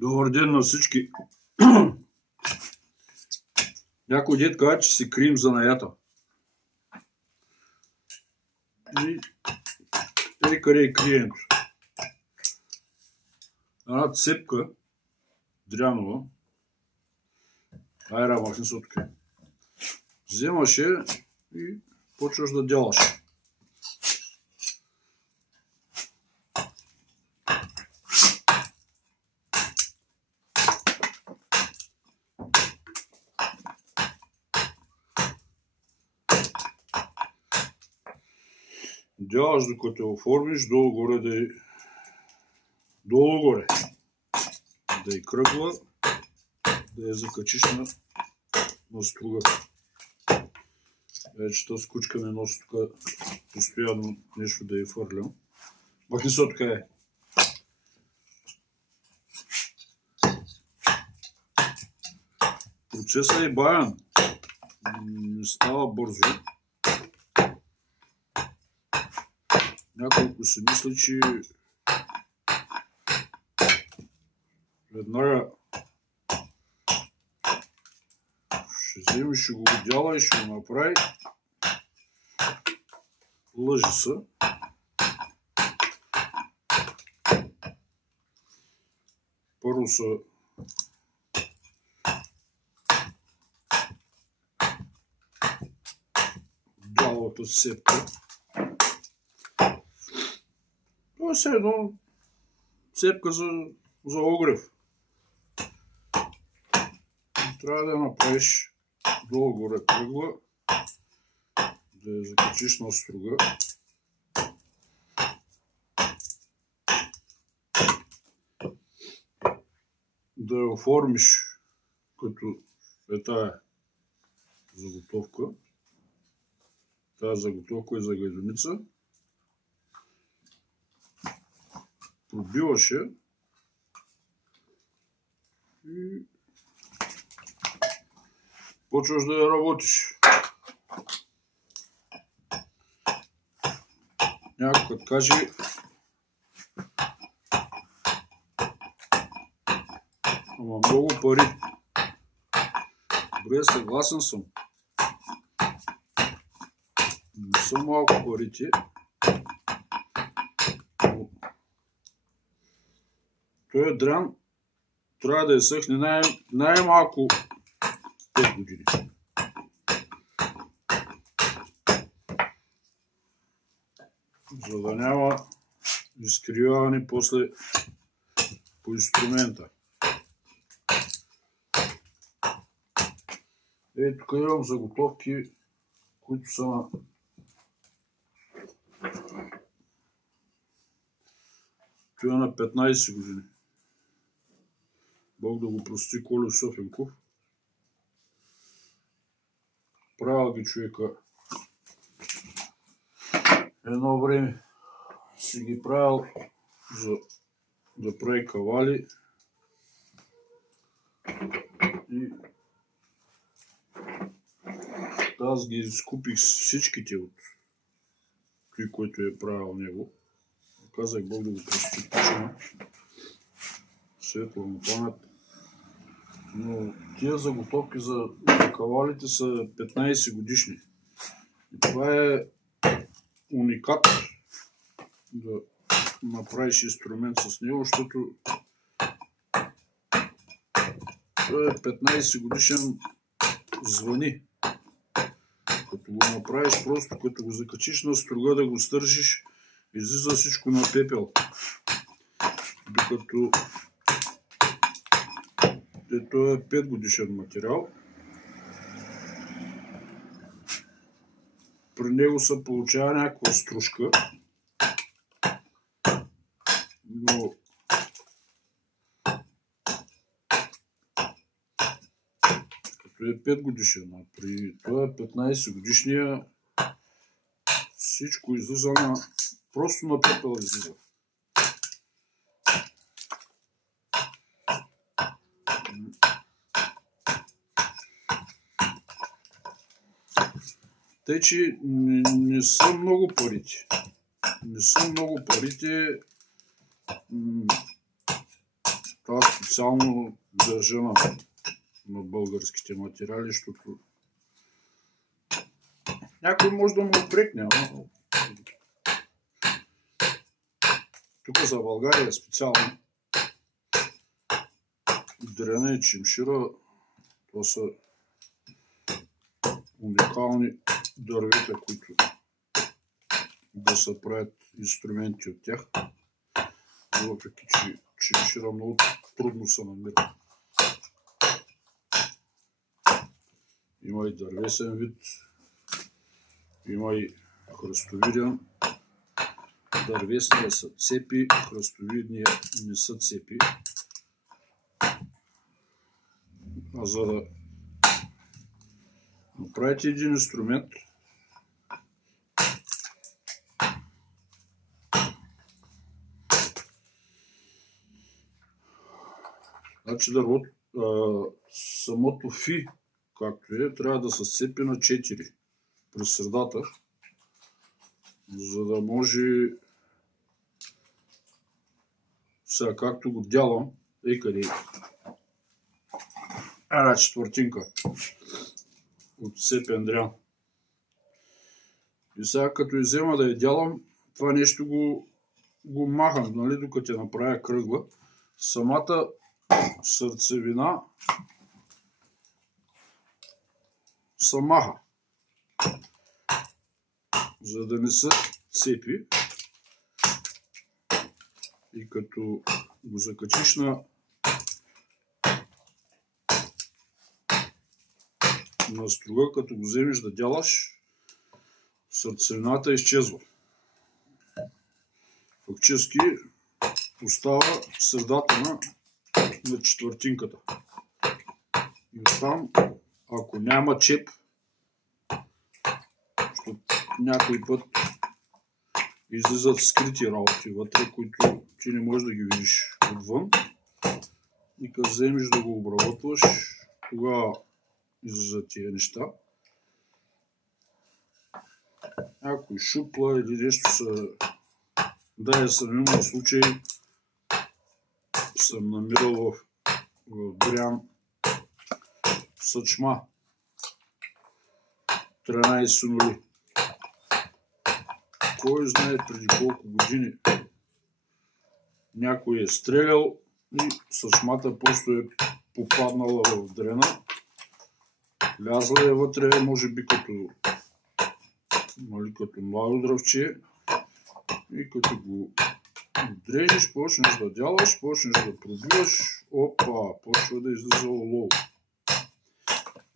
Добър ден на всички. Някой дед каза, че се крием за наята. И къде е криенето? Една цепка, дрянова, айрамахни се откри. Вземаше и почваш да делаш. Делаш докато я оформиш, долу-горе да е кръгла, да я закачиш на струга. Вече тази кучка ми носи тук постоянно нещо да я фърлям. Махни се откъде. Процесът е бавен. Не става бързо. Няколко си мисля, че веднага ще вземе, ще го отдяла и ще го направи. Лъжи се. Първо са дялата сепка. Това е все едно цепка за огрев. Трябва да я направиш долу-горе кръгла, да я закачиш на струга. Да я оформиш като е тая заготовка. Тая заготовка е за гайдуница. Пробиваш я и почваш да я работиш. Някой като каже ама много пари. Добре, съгласен съм. Не са малко парите. Той дран трябва да изсъхне най-малко 5 години. За да няма изкривяване после по инструмента. Ей, тук имам заготовки, които са на това на 15 години. Бог да го прости, Колю Софенков. Правил ги човека. Едно време си ги правил за да прави кавали. И аз ги изкупих всичките от той, който е правил него. Казах Бог да го прости, почина. Светла му памет. Но тия заготовки за кавалите са 15 годишни. И това е уникат да направиш инструмент с него, защото той е 15 годишен звъни. Като го направиш просто, като го закачиш на струга да го стържиш, излиза всичко на пепел. Докато той е 5 годишен материал. При него се получава някаква стружка, но като е 5 годишен, а при това 15 годишния всичко излиза просто на пепел излиза. Тъй, че не са много парите. Това специално държа на българските материали, защото някой може да му опрекне, но тук за България специално дрена и чимшира, това са уникални дървета, които да се правят инструменти от тях, въпреки че чимшира много трудно се намира. Има и дървесен вид, има и хръстовиден. Дървесния са цепи, хръстовидния не са цепи. А за да направите един инструмент, значи самото фи, както е, трябва да се сцепи на 4 през средата, за да може сега както го дялам, къде една четвъртинка от цепен дрян. И сега като иззема да я дялам, това нещо го махам, нали, докато я направя кръгла. Самата сърцевина се маха, за да не са цепи. И като го закачиш на струга, като го вземеш да дялаш, сърцевината изчезва. Фактически остава средата на четвъртинката. И оттам, ако няма чеп, защото някой път излизат скрити работи вътре, които ти не можеш да ги видиш отвън. И като вземеш да го обработваш, тогава излизат тия неща. Някой шупла или нещо са... Да, съм имал случай, съм намирал в дрян съчма 13 суноли. Кой знае преди колко години някой е стрелял и съчмата просто е попаднала в дрена. Лязла е вътре, може би като младо дръвче, и като го дрежиш, почнеш да дялаш, почнеш да пробиваш, опа, почва да излиза олово.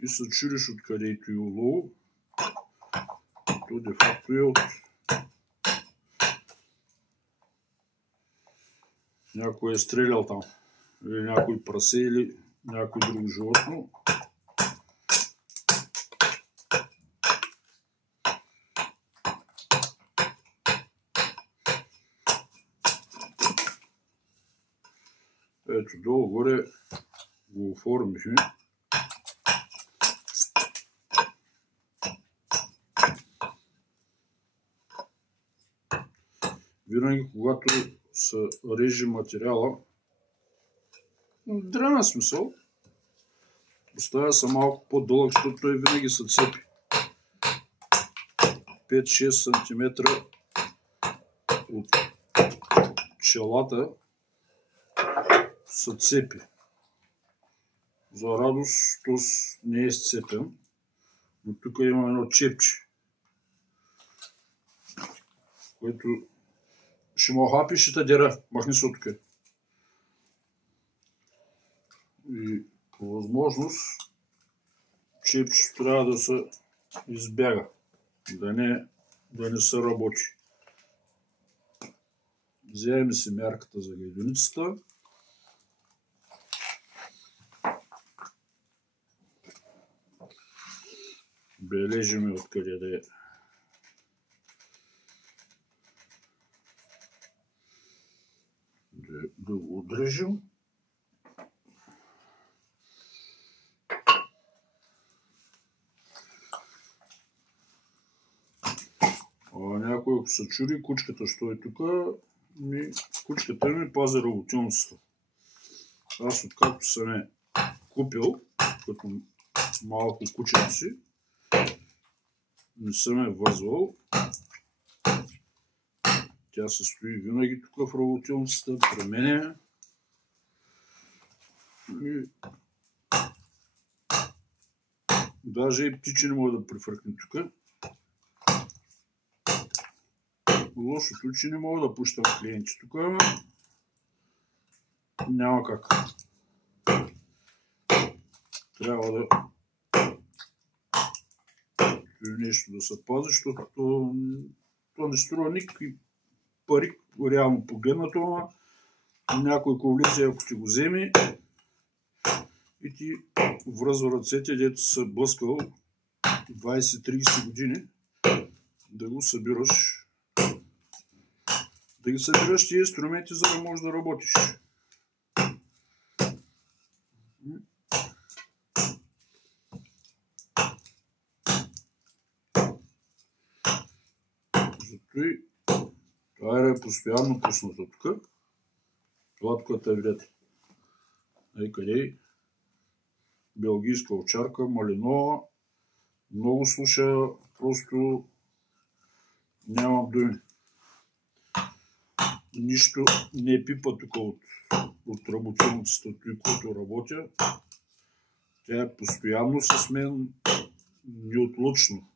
И се чудиш откъде и той олово. То де факто е от някой е стрелял там, или някой прасе, или някой друго животно. Ето долу-горе го оформихме. Винаги когато се реже материала, дрена смисъл, оставя се малко по-дълъг, защото той винаги се цепи. 5-6 см от челата се цепи. За радост този не е сцепен, но тук има едно чепче, което ще му хапи, ще те дера. Махни се от тук. И по възможност чепчето трябва да се избяга, да не се работи. Вземем си мярката за гайдуницата. Бележиме откъде да е. Да го отрежем. Някой ако се чуди кучката, що е тук, кучката ми пази работилницата. Аз откакто съм е купил, като малко кучето си, не съм е вързвал. Тя се стои винаги тук в работилницата, при мене. И даже и птичи не може да прифръкне тук. Лошото, че не мога да пущам клиенти тук. Няма как. Трябва да нещо да се пази, защото то не струва никакви пари, реално погледнато, някой ковлице, ако ти го вземе и ти връзва ръцете, дето са блъскал 20-30 години, да го събираш. Да ги събираш тия инструменти, за да можеш да работиш. Зато и това е постоянно пусната тук. Това тук те видите. Ей къде? Белгийска овчарка, малинова. Много слуша, просто нямам думи. Нищо не пипа тук от работилницата, той, който работя. Тя е постоянно с мен, неотлучно.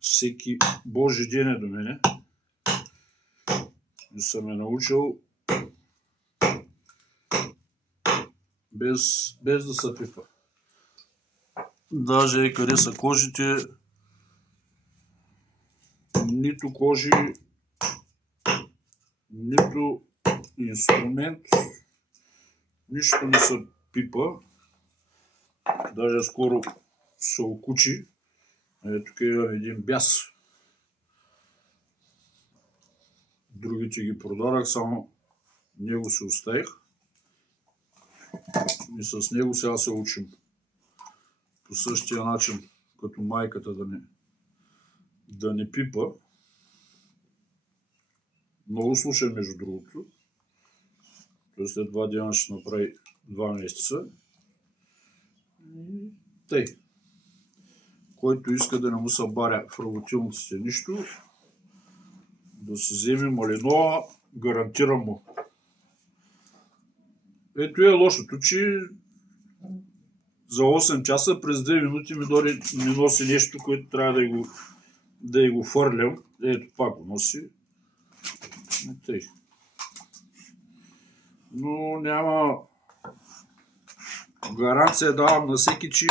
Всеки Божи ден е до мене. И съм я научил без да се пипа. Даже къде са кожите, нито кожи, нито инструмент, нищо не се пипа. Даже скоро се окучи. Тук имам един бяс. Другите ги продадах, само него се оставих. И с него сега се учим. По същия начин, като майката да не пипа. Много слуша, между другото. Той след 2 дена ще направи 2 месеца. Тъй. Който иска да не му се баря в работилниците нищо, да се вземе малинова, гарантирам му. Ето е лошото, че за 8 часа през 2 минути ми носи нещо, което трябва да го фърлям. Ето пак го носи. Тъй. Но няма гаранция давам на всеки, че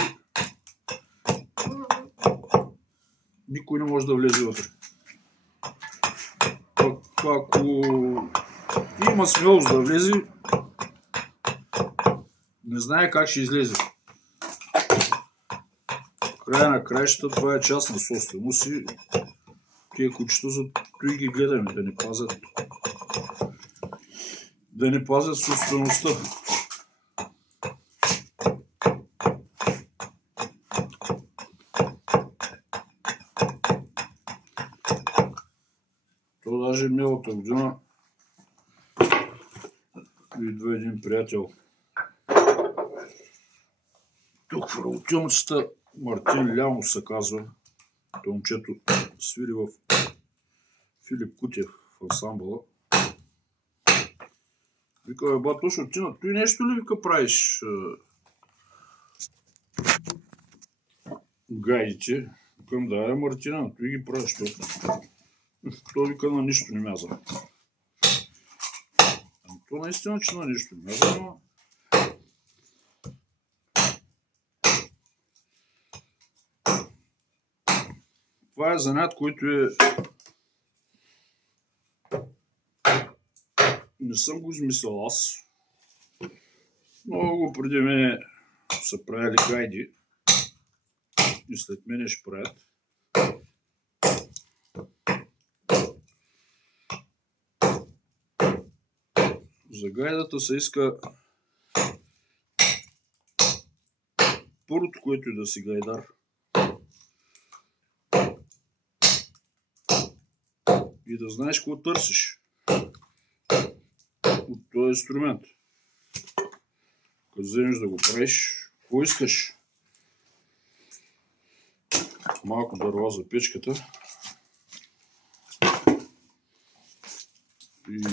никой не може да влезе вътре. Ако има смелост да влезе, не знае как ще излезе. Края на краищата, това е част на собственост и тия кучета за той ги гледаме, да не пазят собствеността. То даже миналата година идва един приятел. Тук в работилницата Мартин Лямов се казва. То момчето свири в Филип Кутев в ансамбъла. Вика, бе, Батошо, ти на той нещо ли вика правиш гайдите? Викам, да, Мартина, на той ги правиш. Той вика, на нищо не мяза. То наистина, че на нищо не мяза, но това е занят, който не съм го измислил аз. Много преди мене са правили гайди и след мене ще правят. За гайдата се иска първото, което е да си гайдар. И да знаеш какво търсиш от този инструмент. Като вземеш да го правиш, какво искаш? Малко дърва за печката. И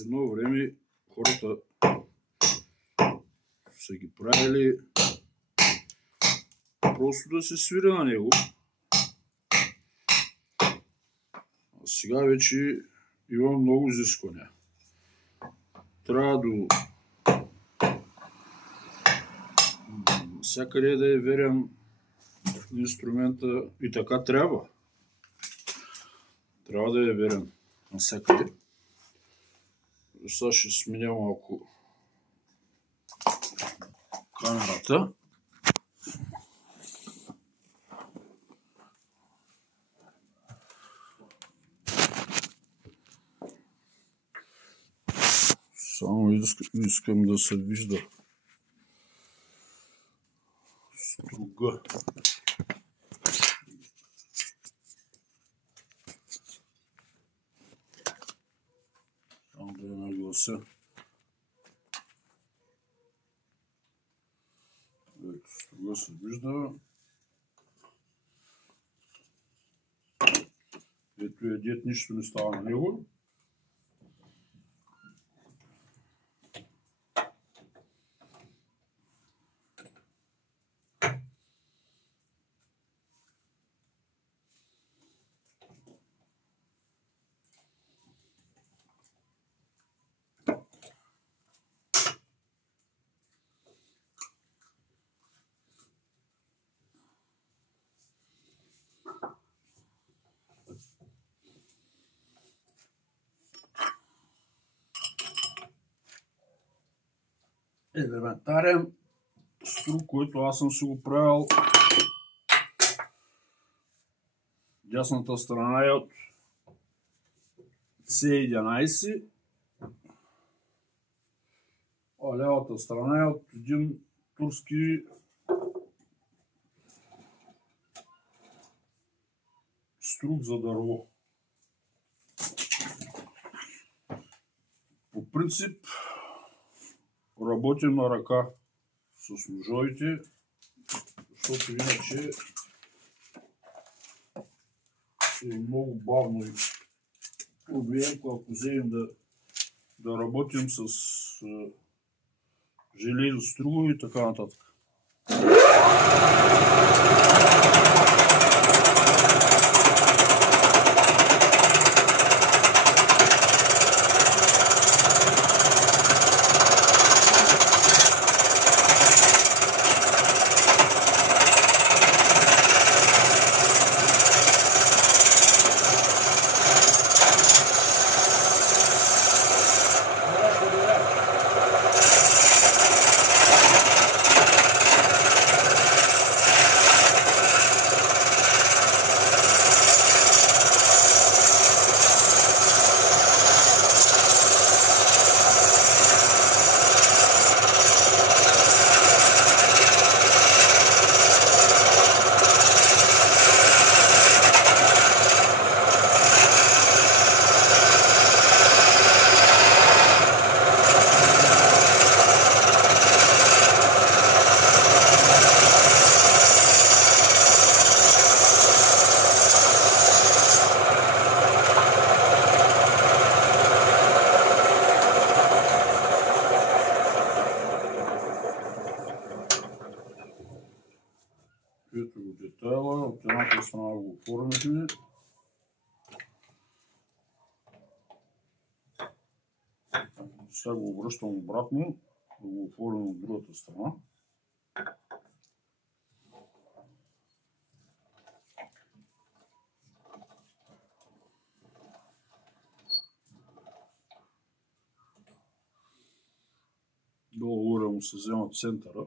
едно време хората са ги правили просто да се свири на него. А сега вече има много изисквания. Трябва до всякъде да е верен инструмента и така трябва. Трябва да е верен навсякъде. Сега ще сменя малко камерата. Само искам да се вижда струга. Само да я наглася. Ето, струга се вижда. Ето е дет, нищо не става на него. Елементарен струк, който аз съм си го правил. Дясната страна е от C11, а лявата страна е от един турски струк за дърво. По принцип работим на ръка с ножовите, защото иначе е много бавно и проблемко, ако вземем да работим с железо, стругове и така нататък. Ето го детайла, от едната страна го оформихме. Сега го обръщам обратно, да го оформим от другата страна. Долу-горе му се взема центъра.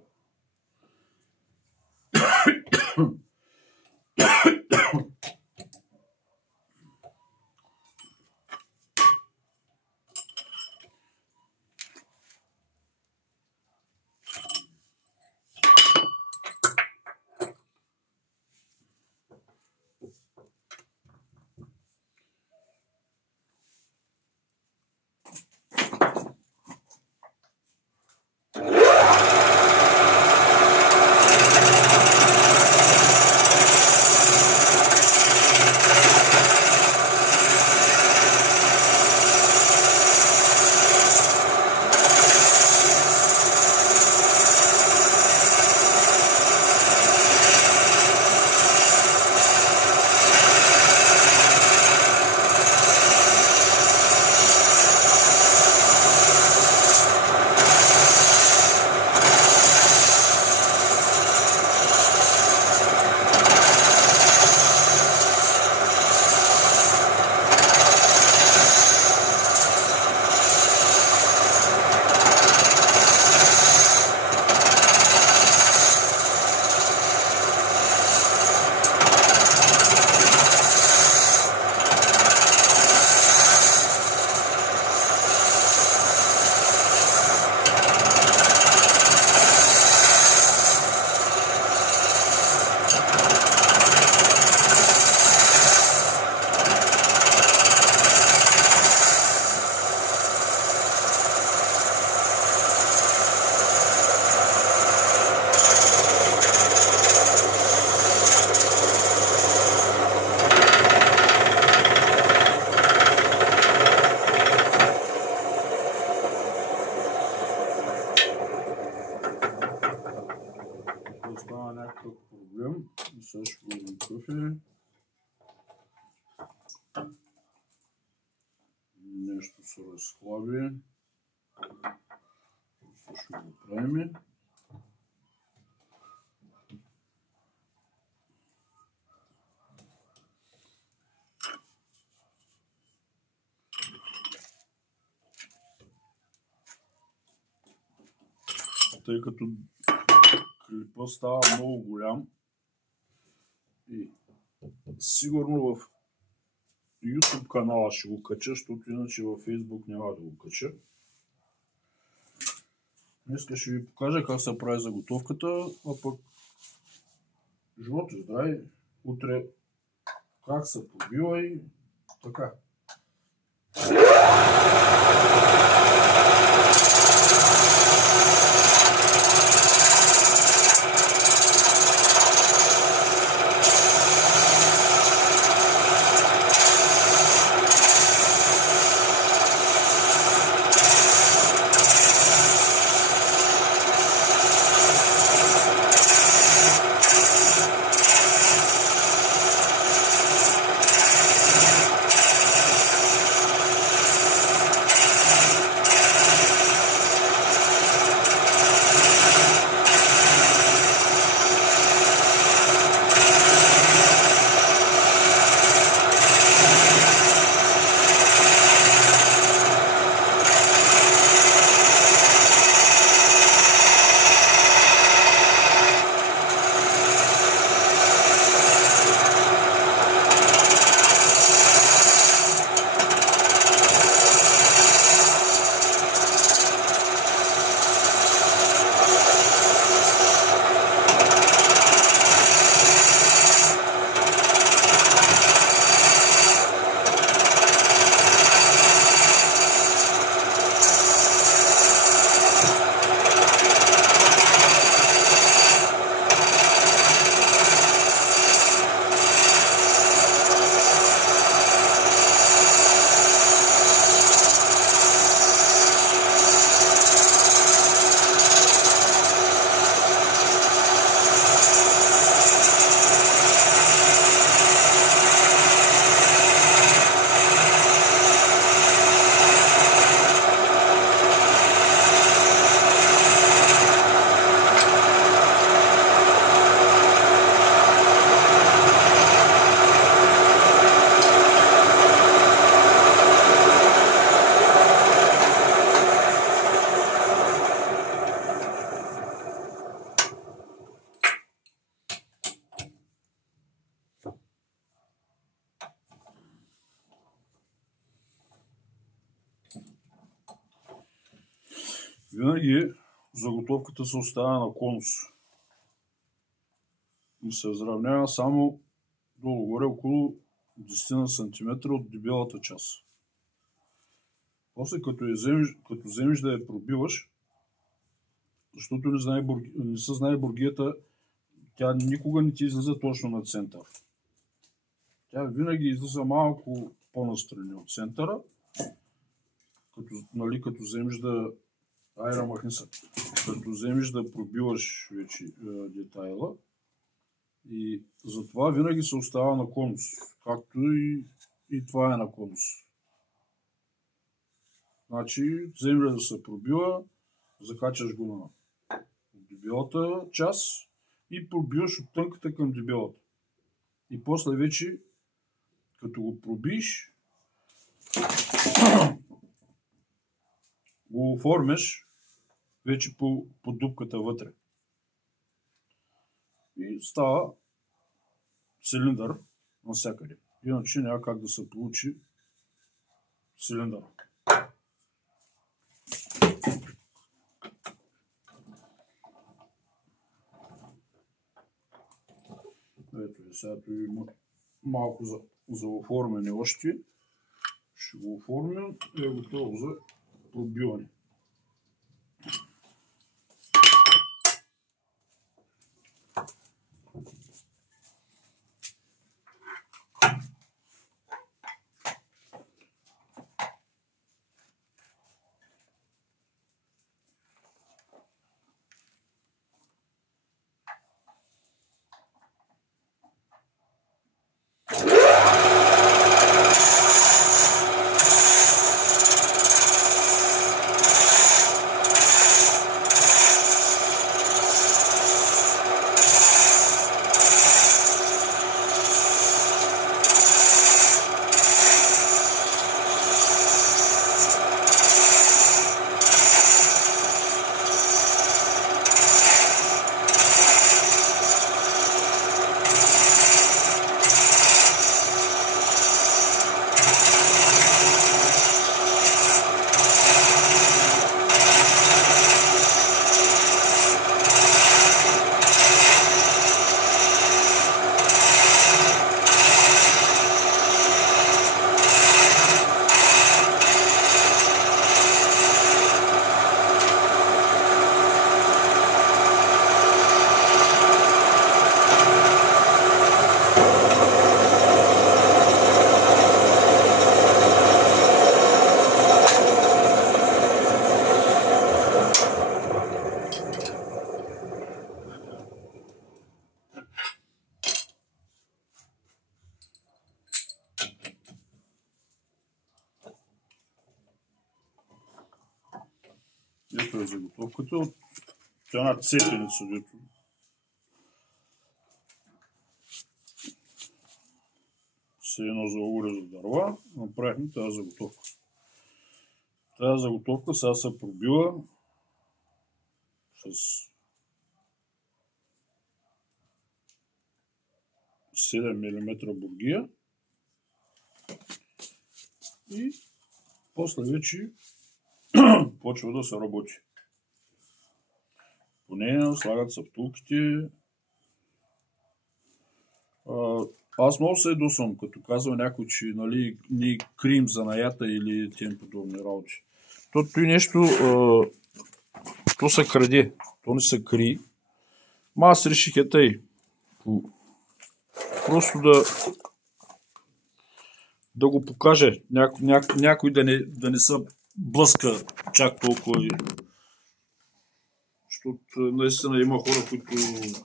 проблем. И сега ще видим какъв е. Нещо се разхлаби. Ще го правим. Тъй като клипа става много голям и сигурно в YouTube канала ще го кача, защото иначе във Facebook няма да го кача. Днеска ще ви покажа как се прави заготовката, а пък живот и здраве, утре как се пробива и така. Винаги заготовката се оставя на конус и се изравнява само долу-горе около 10 см от дебелата част. После като вземеш да я пробиваш, защото не се знае бургията, тя никога не ти излиза точно на център. Тя винаги излиза малко по-настрани от центъра, като вземеш да като вземеш да пробиваш вече детайла. И затова винаги се остава на конус, както и това е на конус. Значи, вземеш да се пробива, закачаш го на дебелата част и пробиваш от тънката към дебелата. И после вече, като го пробиеш, го оформяш вече по дупката вътре. И става цилиндър навсякъде. Иначе няма как да се получи цилиндър. Ето и сега има малко за оформяне още. Ще го оформим и е готово за пробиване. ето е заготовката от една цепеница, дето се едно за огуре за дърва, направихме тази заготовка. Тази заготовка сега се пробила с 7 мм бургия и после вече почва да се работи. По нея слагат се втулките. Аз много се ядосвам, като казва някой, че нали, ни крием занаята или тем подобни работи. Тото и нещо, то се краде, то не се крие. Ма аз реших е тъй. Просто да го покаже. Някой да не се блъска чак толкова. Защото наистина има хора, които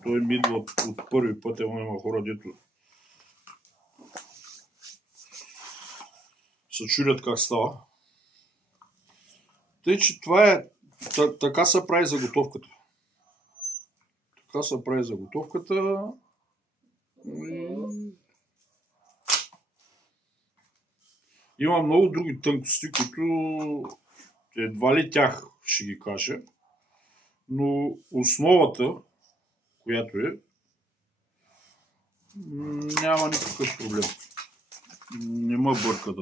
той ми идва от първи път, има хора, дето се чудят как става. Тъй, че това е... Така се прави заготовката. Така се прави заготовката. Има много други тънкости, които едва ли тях ще ги кажа. Но основата, която е, няма никакъв проблем. Не ме бърка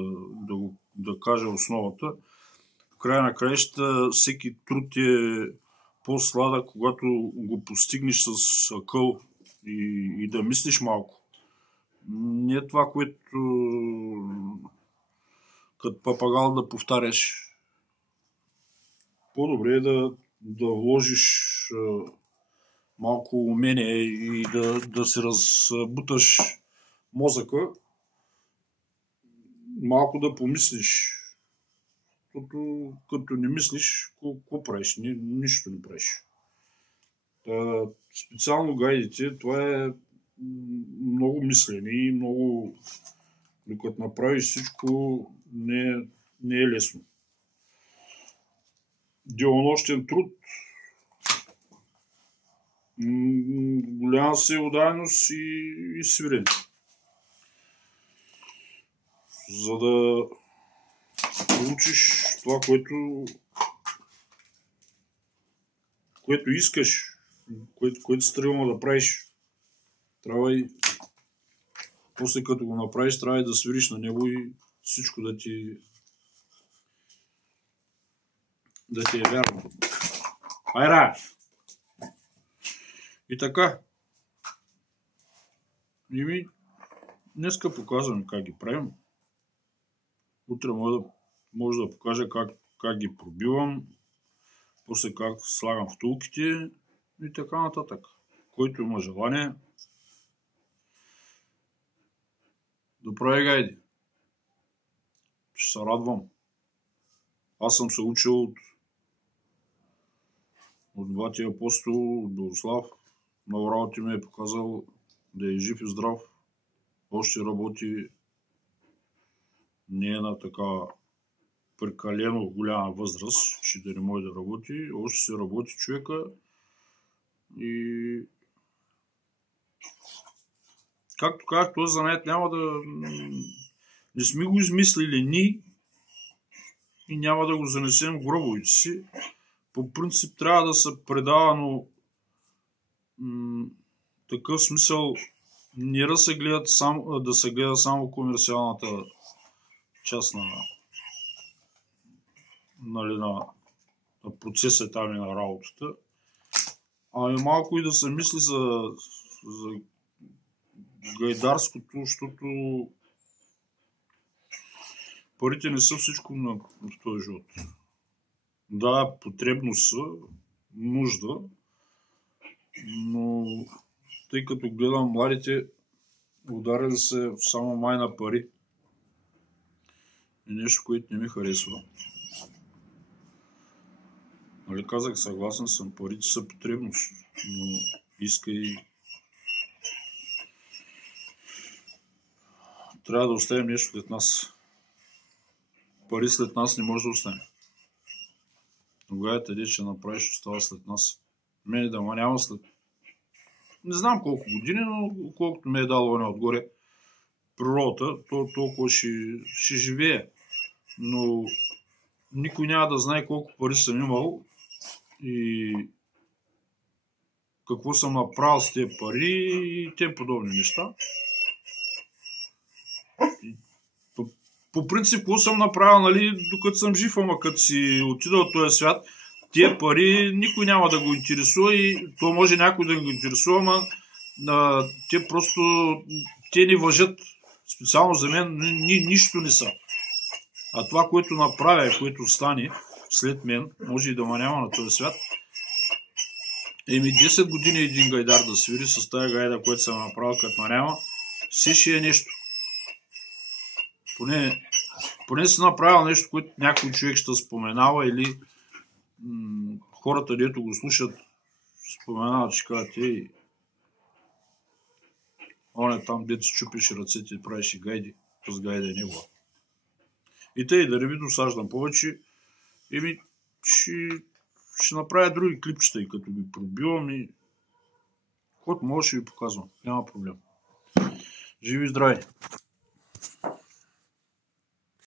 да кажа основата. В края на краищата всеки труд е по-сладък, когато го постигнеш с акъл и да мислиш малко. Не е това, което като папагал да повтаряш. По-добре е да вложиш малко умение и да се разбуташ мозъка, малко да помислиш. Защото като не мислиш, какво правиш? Нищо не правиш. Специално гайдите, това е много мислене и много... Докато направиш всичко, не е лесно. Делонощен труд, голяма всеотдайност и свирене. За да получиш това, което искаш, което си тръгнал да правиш, трябва и после като го направиш, трябва и да свириш на него и всичко да ти е вярно. Айра! И така. Днеска показвам как ги правим. Утре може да покажа как ги пробивам. После как слагам втулките и така нататък. Който има желание да прави гайди. Ще се радвам. Аз съм се учил от Батия апостол, от Богослав. Много работи ми е показал да е жив и здрав. Още работи, не е на така прекалено голяма възраст, че да не може да работи. Още се работи човека и както казах, този занает няма да... Не сме го измислили ни и няма да го занесем в гробовите си. По принцип трябва да се предава, но такъв смисъл не да се гледа само комерциалната част на процеса там и на работата, ами малко и да се мисли за гайдарското, защото парите не са всичко в този живот. Да, потребност са, нужда, но тъй като гледам младите, ударили се само май на пари. И нещо, което не ми харесва. Нали казах, съгласен съм, парите са потребност, но иска и трябва да оставим нещо след нас. Пари след нас не може да остане. Гаята, де ще направиш, остава след нас. Мене да няма след... Не знам колко години, но колкото ме е дало не отгоре природата, то толкова ще живее. Но никой няма да знае колко пари съм имал и какво съм направил с тези пари и тем подобни неща. По принцип, какво съм направил, нали, докато съм жив, ама като си отида от този свят, тия пари никой няма да го интересува и то може някой да го интересува, ама те просто те не важат. Специално за мен нищо не са. А това, което направя, което стане след мен, може и да ма няма на този свят, 10 години един гайдар да свири с тази гайда, която съм направил, като ма няма, все ще е нещо. Поне си направил нещо, което някой човек ще споменава или хората, дето го слушат, споменават, че казват, он е там, дето си чупиш ръцете и правиш гайди, с гайда е негова. И тъй, да не ви досаждам повече, ще направя други клипчета и като ги пробивам и каквото може ще ви показвам. Няма проблем. Живи и здрави!